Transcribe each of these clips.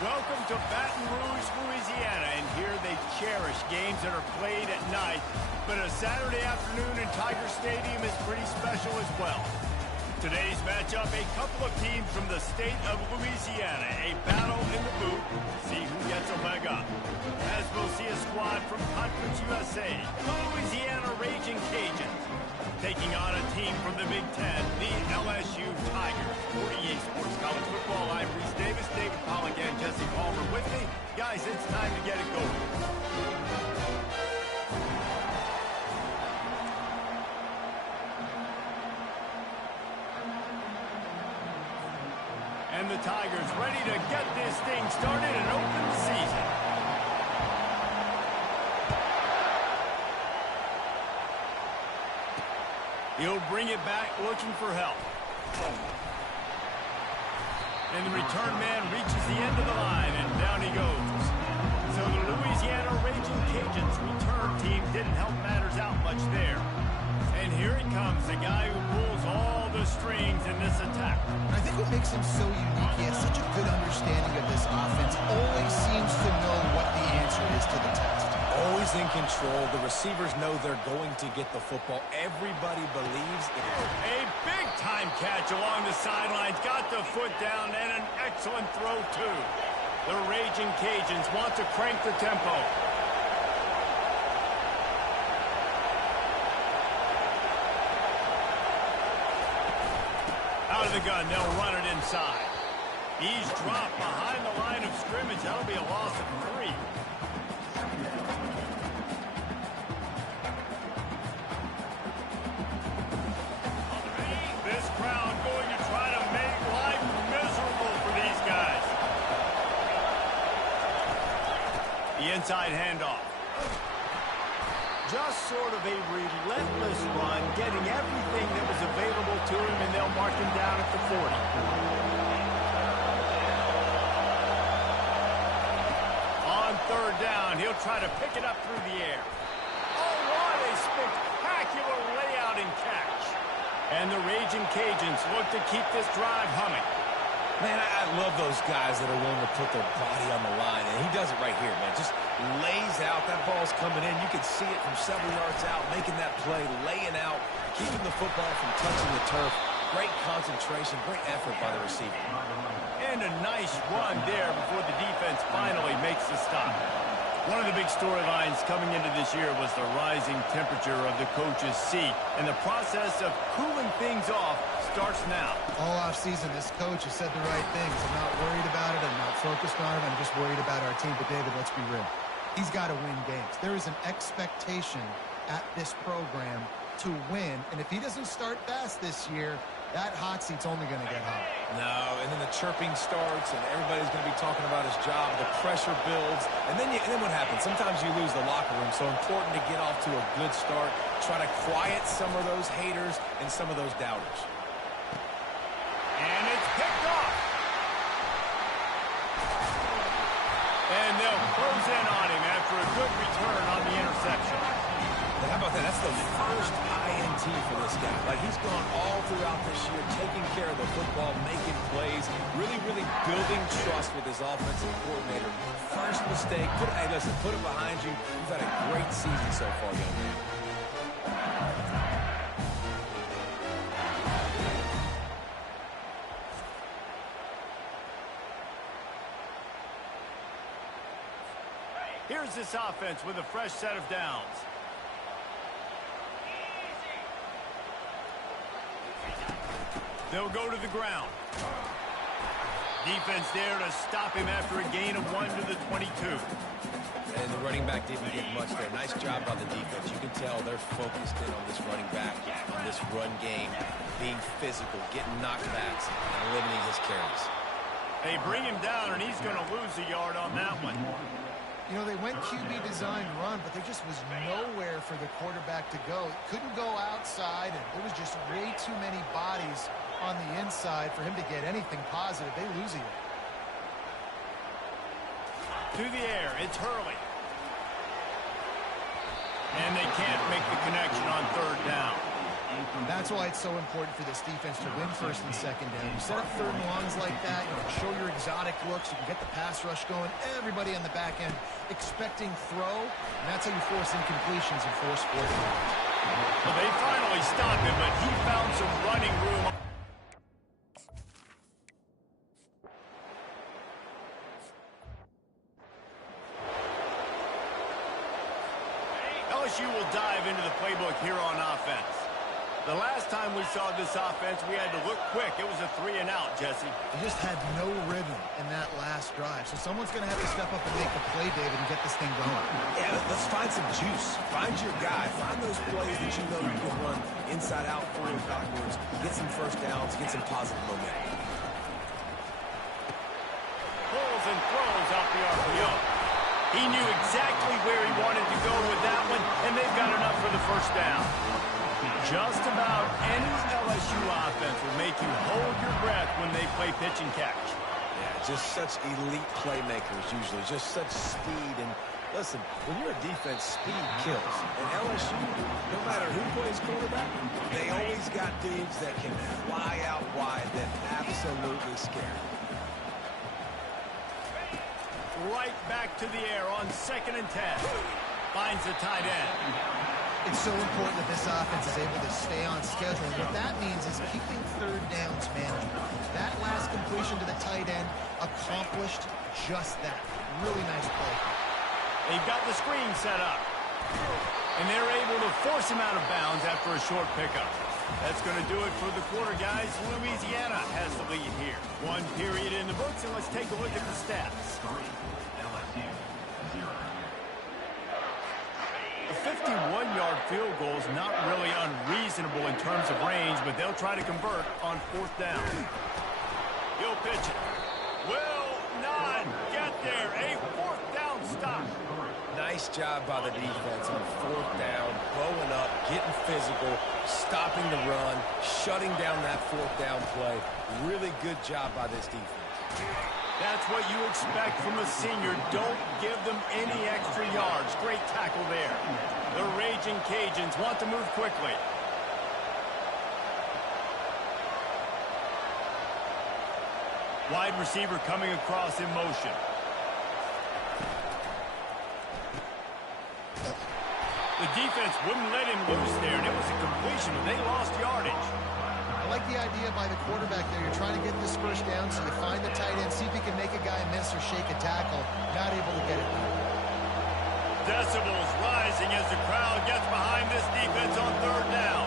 Welcome to Baton Rouge, Louisiana, and here they cherish games that are played at night. But a Saturday afternoon in Tiger Stadium is pretty special as well. Today's matchup, a couple of teams from the state of Louisiana, a battle in the booth, see who gets a leg up. As we'll see a squad from Conference USA, the Louisiana Raging Cajuns, taking on a team from the Big Ten, the LSU Tigers. 48 Sports College Football, I'm Reese Davis, David Pollock, and Jesse Palmer with me. Guys, it's time to get it going. And the Tigers ready to get this thing started and open the season. He'll bring it back looking for help. And the return man reaches the end of the line, and down he goes. So the Louisiana Raging Cajuns return team didn't help matters out much there. And here he comes, the guy who pulls all the strings in this attack. I think what makes him so unique, he has such a good understanding of this offense, always seems to know what the answer is to the test. Always in control. The receivers know they're going to get the football. Everybody believes it. A big-time catch along the sidelines, got the foot down, and an excellent throw, too. The Raging Cajuns want to crank the tempo. Out of the gun, they'll run it inside. He's dropped behind the line of scrimmage. That'll be a loss of 3. This crowd going to try to make life miserable for these guys. The inside handoff. Just sort of a relentless run, getting everything that was available to him, and they'll mark him down at the 40. On third down, he'll try to pick it up through the air. Oh, what a spectacular layout and catch. And the Raging Cajuns look to keep this drive humming. Man, I love those guys that are willing to put their body on the line, and he does it right here, man. Just lays out. That ball's coming in. You can see it from several yards out, making that play, laying out, keeping the football from touching the turf. Great concentration, great effort by the receiver. And a nice run there before the defense finally makes the stop. One of the big storylines coming into this year was the rising temperature of the coach's seat, and the process of cooling things off starts now. All offseason, this coach has said the right things. I'm not worried about it. I'm not focused on it. I'm just worried about our team. But, David, let's be real. He's got to win games. There is an expectation at this program to win, and if he doesn't start fast this year, that hot seat's only going to get hot. No, and then the chirping starts, and everybody's going to be talking about his job. The pressure builds, and then what happens? Sometimes you lose the locker room, so important to get off to a good start. Try to quiet some of those haters and some of those doubters. And it's picked off. And they'll close in on him after a good return on the interception. How about that? That's the first INT for this guy. Like, he's gone all throughout this year, taking care of the football, making plays, really building trust with his offensive coordinator. First mistake, hey, listen, put it behind you. You've had a great season so far, young man. Here's this offense with a fresh set of downs. They'll go to the ground. Defense there to stop him after a gain of 1 to the 22. And the running back didn't get much there. Nice job by the defense. You can tell they're focused in on this running back, on this run game, being physical, getting knockbacks, and limiting his carries. They bring him down, and he's going to lose a yard on that one. You know, they went QB design run, but there just was nowhere for the quarterback to go. Couldn't go outside, and there was just way too many bodies on the inside for him to get anything positive. They lose it. To the air, it's Hurley. And they can't make the connection on third down. That's why it's so important for this defense to win first and second down. You set up third and longs like that, you can show your exotic looks, you can get the pass rush going, everybody on the back end expecting throw, and that's how you force incompletions and force fourth downs. Well, they finally stopped him, but he found some running room. LSU will dive into the playbook here on offense. The last time we saw this offense, we had to look quick. It was a 3-and-out, Jesse. They just had no rhythm in that last drive. So someone's going to have to step up and make a play, David, and get this thing going. Yeah, let's find some juice. Find your guy. Find those plays that you know you can run inside out, forward, backwards. Get some first downs. Get some positive momentum. Pulls and throws out the RPO. He knew exactly where he wanted to go with that one, and they've got enough for the first down. Just about any LSU offense will make you hold your breath when they play pitch and catch. Yeah, just such elite playmakers usually, just such speed. And listen, when you're a defense, speed kills. And LSU, no matter who plays quarterback, they always got dudes that can fly out wide that absolutely scare. Right back to the air on 2nd and 10. Finds the tight end. It's so important that this offense is able to stay on schedule. And what that means is keeping third downs manageable. That last completion to the tight end accomplished just that. Really nice play. They've got the screen set up. And they're able to force him out of bounds after a short pickup. That's going to do it for the quarter, guys. Louisiana has the lead here. One period in the books, and let's take a look at the stats. A 51-yard field goal is not really unreasonable in terms of range, but they'll try to convert on 4th down. He'll pitch it. Will not get there. A 4th down stop. Nice job by the defense on 4th down, blowing up, getting physical, stopping the run, shutting down that 4th down play. Really good job by this defense. That's what you expect from a senior. Don't give them any extra yards. Great tackle there. The Raging Cajuns want to move quickly. Wide receiver coming across in motion. The defense wouldn't let him loose there, and it was a completion, but they lost yardage. I like the idea by the quarterback there. You're trying to get this first down, so you find the tight end, see if he can make a guy miss or shake a tackle. Not able to get it done. Decibels rising as the crowd gets behind this defense on 3rd down.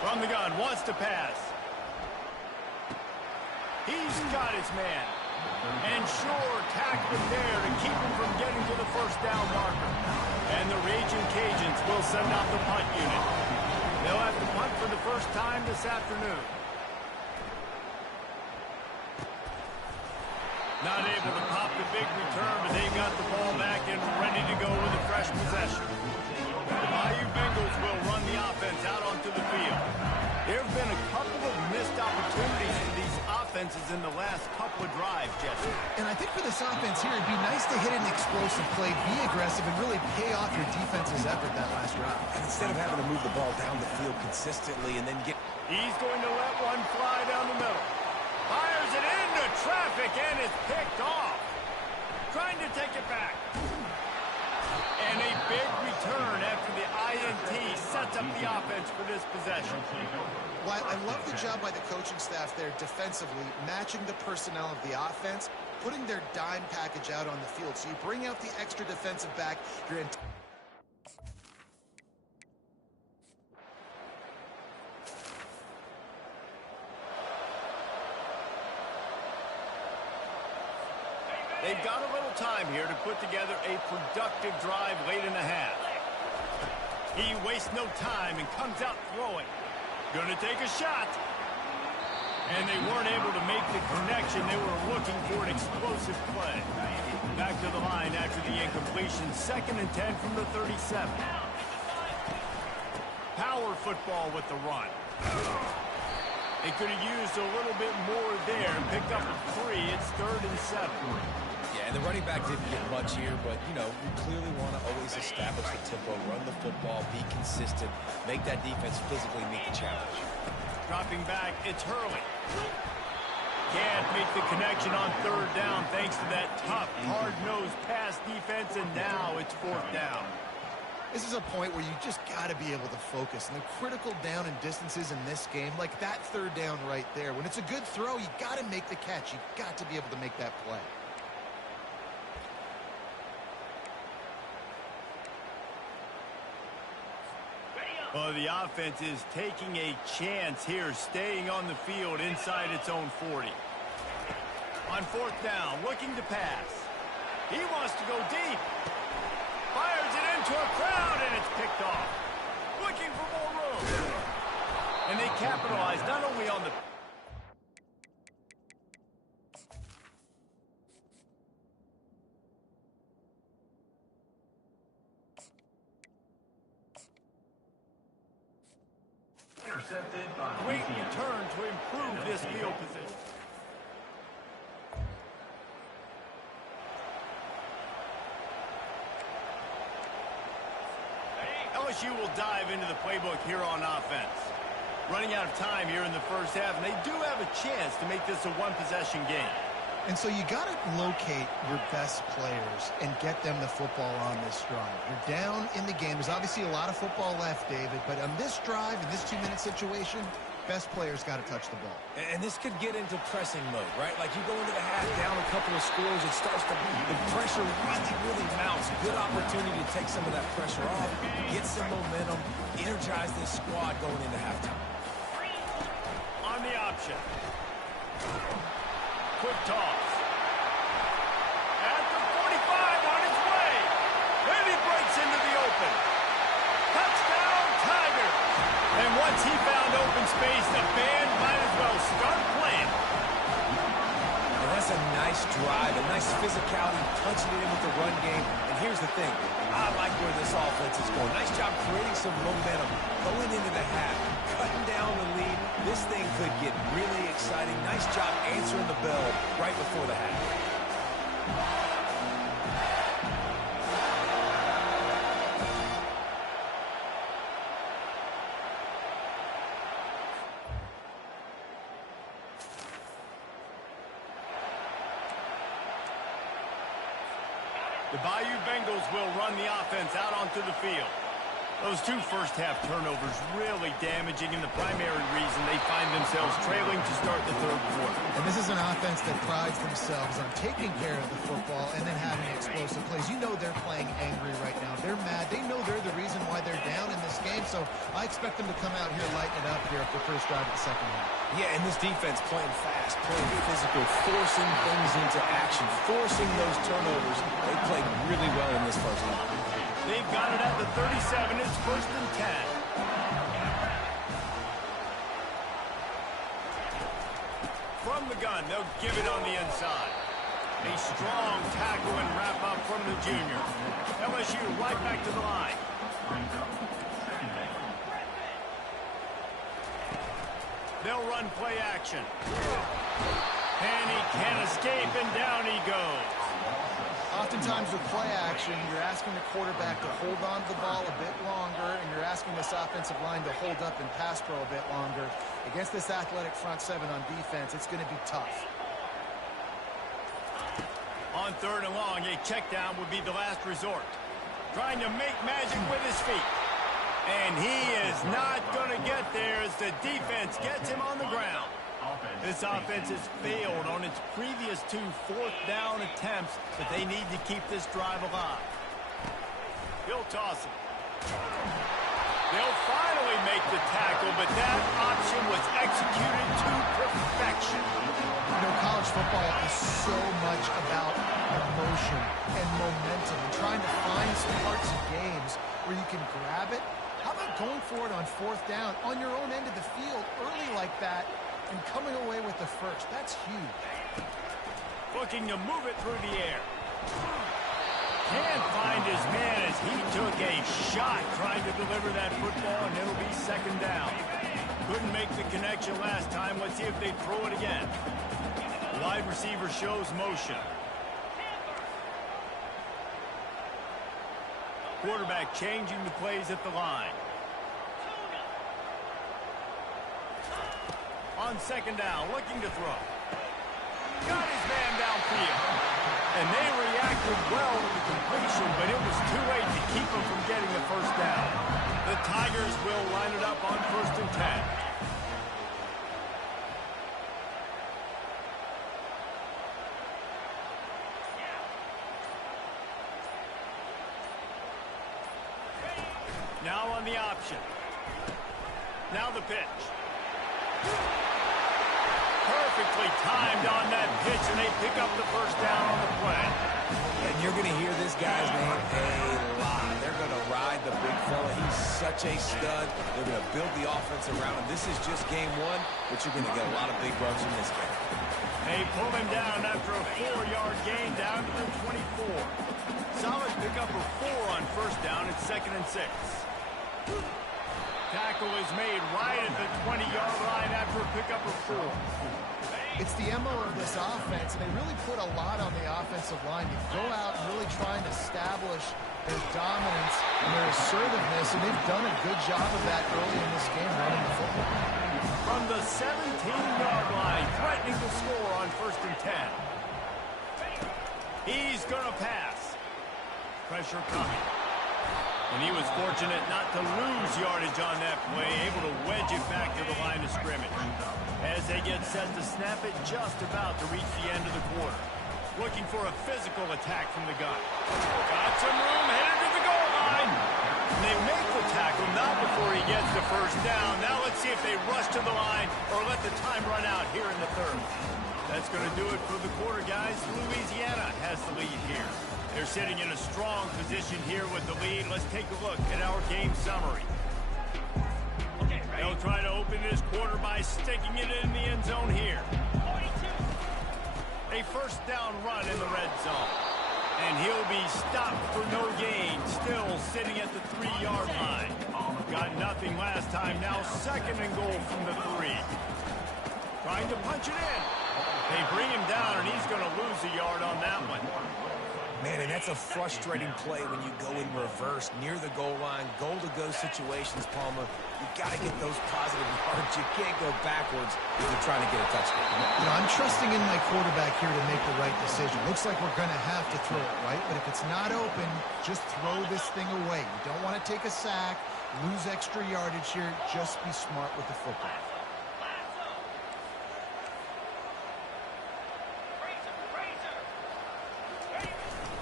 From the gun, wants to pass. He's got his man. And sure, tackling there to keep him from getting to the first down marker. And the Raging Cajuns will send out the punt unit. They'll have to punt for the first time this afternoon. Not able to pop the big return, but they got the ball back and ready to go with a fresh possession. The Bayou Bengals will run the offense out onto the field. There have been a couple of missed opportunities for these offenses in the last couple of drives, Jesse. And I think for this offense here, it'd be nice to hit an explosive play, be aggressive, and really pay off your defense's effort that last drive. And instead of having to move the ball down the field consistently and then get... He's going to let one fly down the middle. Fires it into traffic, and it's picked off. Trying to take it back. And a big return after the INT sets up the offense for this possession. Well, I love the job by the coaching staff there defensively, matching the personnel of the offense, putting their dime package out on the field. So you bring out the extra defensive back. You're in. They've got a little time here to put together a productive drive late in the half. He wastes no time and comes out throwing. Going to take a shot. And they weren't able to make the connection. They were looking for an explosive play. Back to the line after the incompletion. 2nd and 10 from the 37. Power football with the run. They could have used a little bit more there and picked up a 3. It's 3rd and 7. Yeah, and the running back didn't get much here, but, you know, we clearly want to always establish the tempo, run the football, be consistent, make that defense physically meet the challenge. Dropping back, it's Hurley. Can't make the connection on 3rd down thanks to that tough, hard-nosed pass defense, and now it's 4th down. This is a point where you just got to be able to focus. And the critical down and distances in this game, like that 3rd down right there, when it's a good throw, you got to make the catch. You got to be able to make that play. Well, the offense is taking a chance here, staying on the field inside its own 40. On 4th down, looking to pass. He wants to go deep. Fires it into a crowd, and it's picked off. Looking for more room. And they capitalize not only on the... Great return to improve this field position. LSU will dive into the playbook here on offense. Running out of time here in the first half, and they do have a chance to make this a one-possession game. And so you got to locate your best players and get them the football on this drive. You're down in the game. There's obviously a lot of football left, David, but on this drive, in this 2-minute situation, best players got to touch the ball. And this could get into pressing mode, right? Like you go into the half down a couple of scores, it starts to, the pressure really mounts. Good opportunity to take some of that pressure off, get some momentum, energize this squad going into halftime. On the option. Quick toss. At the 45 on his way. And he breaks into the open. Touchdown, Tigers. And once he found open space, the band might as well start playing. And that's a nice drive, a nice physicality, punching it in with the run game. And here's the thing. I like where this offense is going. Nice job creating some momentum, going into the half, cutting down the lead. This thing could get really exciting. Nice job answering the bell right before the half. The Bayou Bengals will run the offense out onto the field. Those 2 first-half turnovers really damaging, and the primary reason they find themselves trailing to start the 3rd quarter. And this is an offense that prides themselves on taking care of the football and then having explosive plays. You know they're playing angry right now. They're mad. They know they're the reason why they're down in this game, so I expect them to come out here lighting it up here at the first drive of the second half. Yeah, and this defense playing fast, playing physical, forcing things into action, forcing those turnovers. They played really well in this first half. They've got it at the 37. It's 1st and 10. From the gun, they'll give it on the inside. A strong tackle and wrap up from the junior. LSU right back to the line. They'll run play action. And he can't escape, and down he goes. Oftentimes with play action, you're asking the quarterback to hold on to the ball a bit longer, and you're asking this offensive line to hold up and pass pro a bit longer. Against this athletic front 7 on defense, it's going to be tough. On 3rd and long, a check down would be the last resort. Trying to make magic with his feet. And he is not going to get there as the defense gets him on the ground. This offense has failed on its previous 2 fourth-down attempts, but they need to keep this drive alive. He'll toss it. They'll finally make the tackle, but that option was executed to perfection. You know, college football is so much about emotion and momentum and trying to find some parts of games where you can grab it. How about going for it on 4th down on your own end of the field early like that and coming away with the first? That's huge. Looking to move it through the air. Can't find his man as he took a shot trying to deliver that football, and it'll be 2nd down. Couldn't make the connection last time. Let's see if they throw it again. Wide receiver shows motion. Quarterback changing the plays at the line. On second down, looking to throw. Got his man downfield. And they reacted well to the completion, but it was too late to keep him from getting the first down. The Tigers will line it up on 1st and 10. Now on the option. Now the pitch. Perfectly timed on that pitch, and they pick up the first down on the play. And you're going to hear this guy's name a lot. They're going to ride the big fella. He's such a stud. They're going to build the offense around him. This is just game one, but you're going to get a lot of big runs in this game. They pull him down after a 4-yard gain down to the 24. Solid pickup of 4 on first down. It's 2nd and 6. Tackle is made right at the 20-yard line after a pickup of 4. It's the MO of this offense, and they really put a lot on the offensive line to go out and really try and establish their dominance and their assertiveness, and they've done a good job of that early in this game running the football. From the 17-yard line, threatening to score on 1st and 10. He's going to pass. Pressure coming. And he was fortunate not to lose yardage on that play, able to wedge it back to the line of scrimmage. As they get set to snap it just about to reach the end of the quarter. Looking for a physical attack from the gun. Got some room, headed to the goal line. And they make the tackle, not before he gets the first down. Now let's see if they rush to the line or let the time run out here in the 3rd. That's going to do it for the quarter, guys. Louisiana has the lead here. They're sitting in a strong position here with the lead. Let's take a look at our game summary. They'll try to open this quarter by sticking it in the end zone here. A first down run in the red zone. And he'll be stopped for no gain. Still sitting at the 3-yard line. Got nothing last time. Now 2nd and goal from the 3. Trying to punch it in. They bring him down, and he's going to lose a yard on that one. Man, and that's a frustrating play when you go in reverse near the goal line, goal-to-go situations, Palmer. You got to get those positive yards. You can't go backwards if you're trying to get a touchdown. You know, I'm trusting in my quarterback here to make the right decision. Looks like we're going to have to throw it, right? But if it's not open, just throw this thing away. You don't want to take a sack, lose extra yardage here. Just be smart with the football.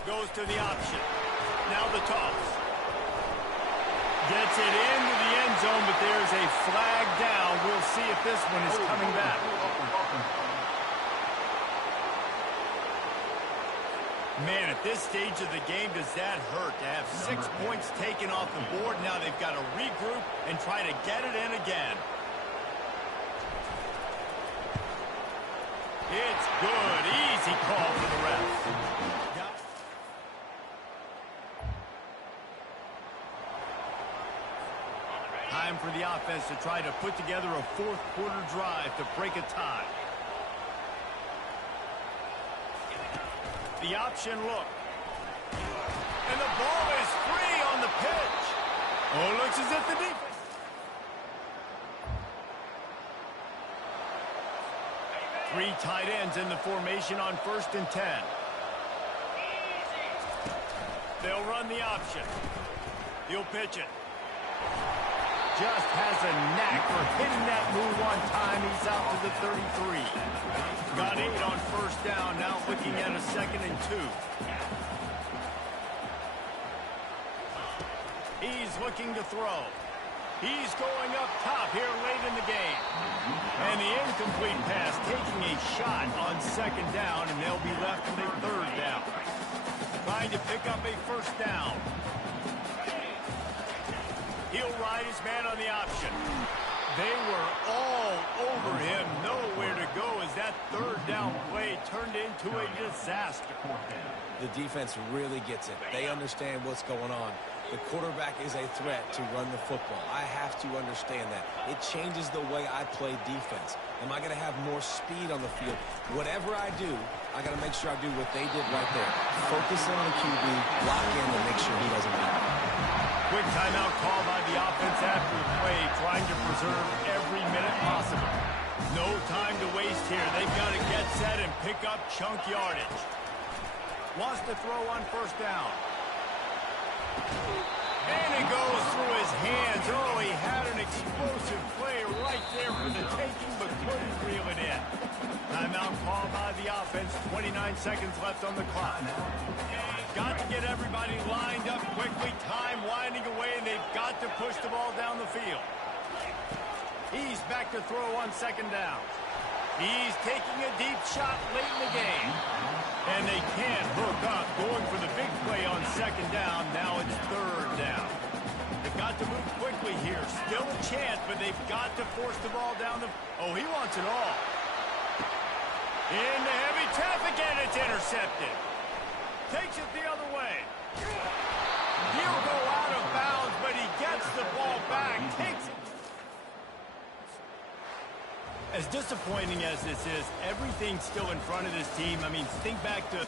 Goes to the option. Now the toss. Gets it into the end zone, but there's a flag down. We'll see if this one is coming back. Man, at this stage of the game, does that hurt to have 6 points taken off the board? Now they've got to regroup and try to get it in again. It's good. Easy call for the refs. Time for the offense to try to put together a 4th quarter drive to break a tie. The option look. And the ball is free on the pitch. Oh, looks as if the defense. Three tight ends in the formation on 1st and 10. They'll run the option. He'll pitch it. Just has a knack for hitting that move on time. He's out to the 33. Got 8 on first down. Now looking at a 2nd and 2. He's looking to throw. He's going up top here late in the game. And the incomplete pass taking a shot on 2nd down, and they'll be left with a 3rd down. Trying to pick up a first down. He'll ride his man on the option. They were all over him. Nowhere to go as that 3rd down play turned into a disaster. The defense really gets it. They understand what's going on. The quarterback is a threat to run the football. I have to understand that. It changes the way I play defense. Am I going to have more speed on the field? Whatever I do, I got to make sure I do what they did right there. Focus on the QB, lock in, and make sure he doesn't beat me. Quick timeout call by the offense after the play, trying to preserve every minute possible. No time to waste here. They've got to get set and pick up chunk yardage. Wants to throw on first down. And it goes through his hands. Oh, he had an explosive play right there for the taking, but couldn't reel it in. Timeout called by the offense. 29 seconds left on the clock. Got to get everybody lined up quickly. Time winding away, and they've got to push the ball down the field. He's back to throw on second down. He's taking a deep shot late in the game. And they can't hook up. Going for the big play on second down. Now it's third down. They've got to move quickly here. Still a chance, but they've got to force the ball down the... Oh, he wants it all. Into heavy traffic, and it's intercepted. Takes it the other way. He'll go out of bounds, but he gets the ball back. Takes it. As disappointing as this is, everything's still in front of this team. I mean, think back to...